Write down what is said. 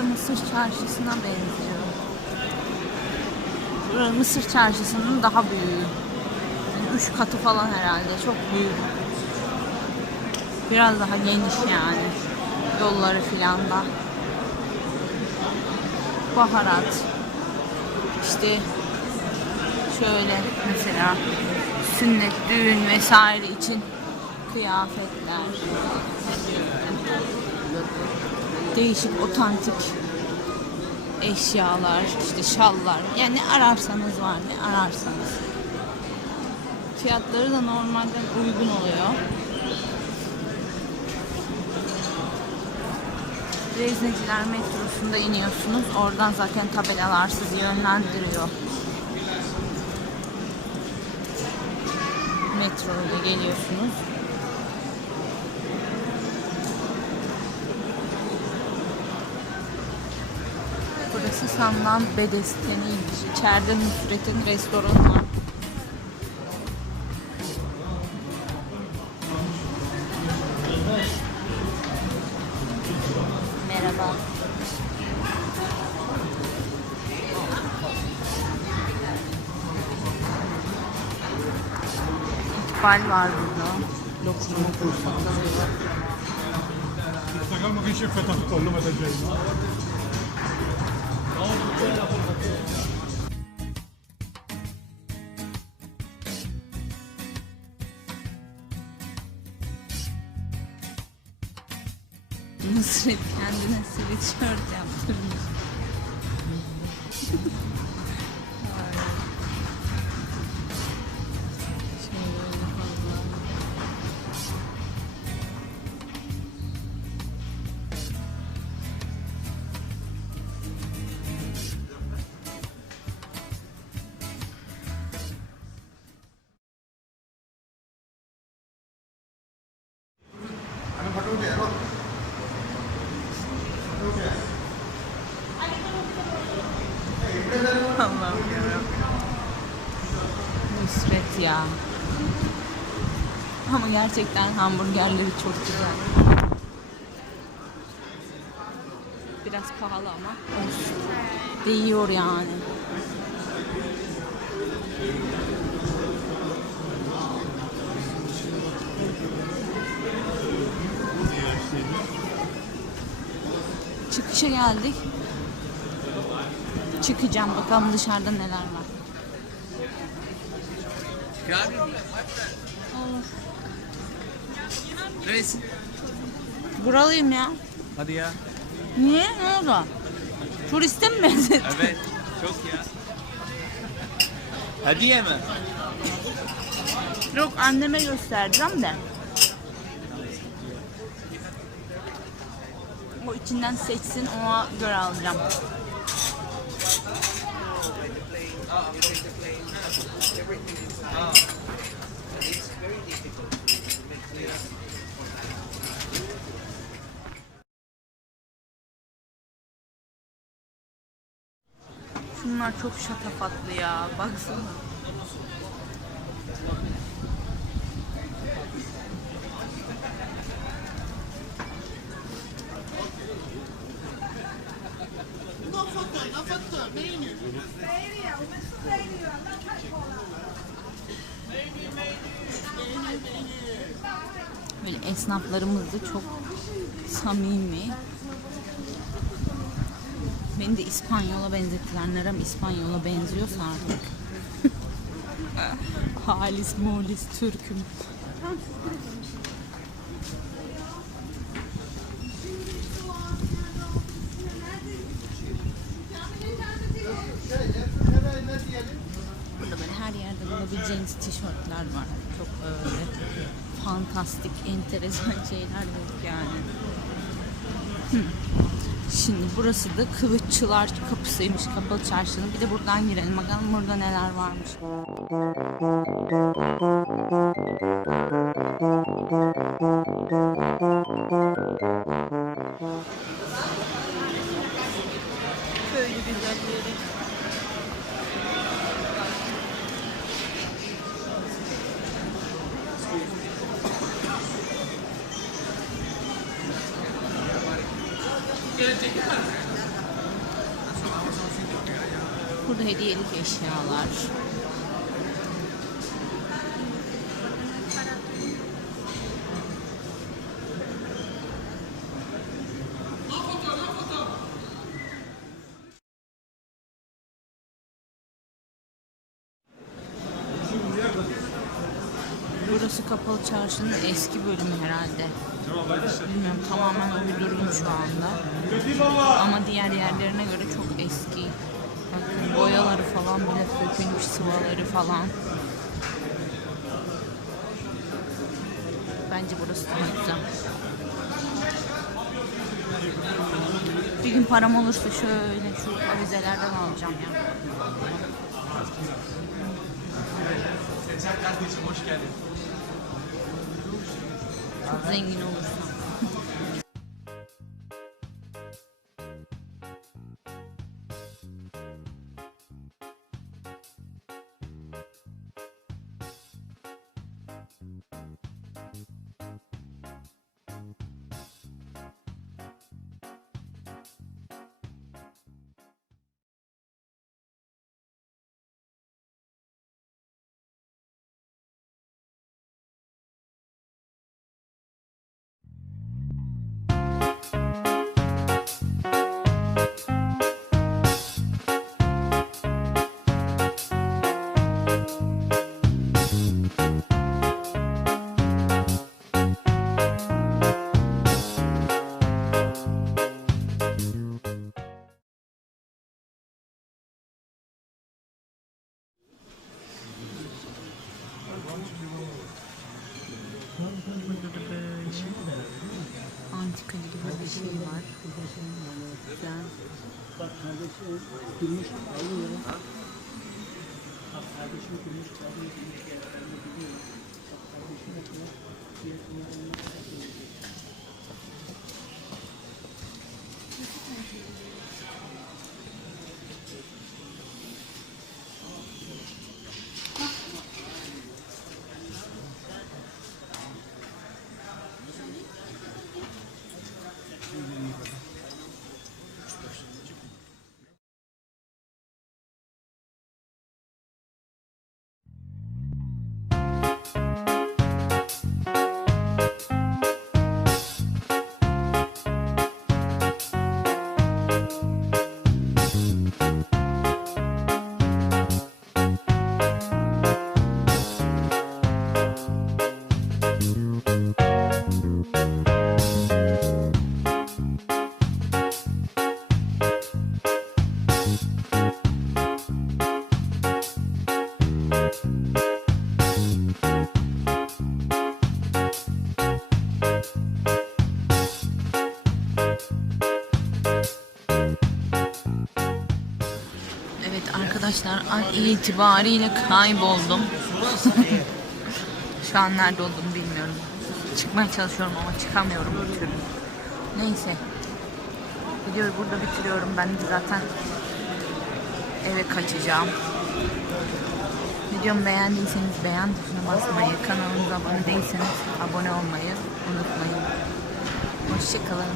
Burası Mısır Çarşısı'na benziyor. Burası Mısır Çarşısı'nın daha büyüğü. Yani 3 katı falan herhalde. Çok büyük. Biraz daha geniş yani. Yolları filan da. Baharat. İşte şöyle mesela sünnet, düğün vesaire için kıyafetler. Değişik otantik eşyalar, işte şallar. Yani ne ararsanız var, ne ararsanız. Fiyatları da normalden uygun oluyor. Vezneciler metrosunda iniyorsunuz. Oradan zaten tabelalar sizi yönlendiriyor. Metro ile geliyorsunuz. Burası sanılan Bedesteniymiş. İçeride Nusret'in restoranı var. Merhaba. İkbal var burada. Lokumu satılıyor. Instagram keşif Fotoğraf kollu mesajı. Nusret kendine sweatshirt yaptırmış. Allah'ım yarabbim. Nusret ya. Ama gerçekten hamburgerleri çok güzel. Biraz pahalı ama olsun. Değiyor yani. Çıkışa geldik. Çıkacağım bakalım dışarıda neler var. Olur. Neresin? Buralıyım ya. Hadi ya. Niye? Ne oldu? Turiste mi benzettin? Evet. Çok ya. Hediye mi? Yok, anneme göstereceğim de. O içinden seçsin, ona göre alacağım. Şunlar çok şatafatlı ya, baksana. Böyle esnaflarımız da çok samimi. Beni de İspanyol'a benzettiler. Nerem İspanyol'a benziyorsa artık. Halis mulis Türk'üm. Burada böyle her yerde bulabileceğiniz tişörtler var. Çok öyle fantastik, enteresan şeyler yok yani. Şimdi burası da Kılıççılar Kapısıymış, Kapalı Çarşı'nın. Bir de buradan girelim bakalım burada neler varmış. Böyle güzelleri. Burada hediyelik eşyalar. Burası Kapalı Çarşı'nın eski bölümü herhalde. Bilmiyorum, tamamen uydurdum şu anda. Ama diğer yerlerine göre çok eski. Bakın boyaları falan bile sökülmüş, sıvaları falan. Bence burası daha güzel. Bir gün param olursa şöyle şu avizelerden alacağım ya. Sen kardeşim hoş geldin. Çok zengin olursam. Burada da böyle antika gibi bir şey var. Güzel. Bak kardeşim gümüş alıyor. Bak kardeşim gümüş alıyor. Bak kardeşim yapıyor. Arkadaşlar an itibariyle kayboldum. Şu an nerede olduğumu bilmiyorum. Çıkmaya çalışıyorum ama çıkamıyorum bir türlü. Neyse. Videoyu burada bitiriyorum. Ben de zaten eve kaçacağım. Videomu beğendiyseniz beğen tuşuna basmayı, kanalımıza abone değilseniz abone olmayı unutmayın. Hoşçakalın.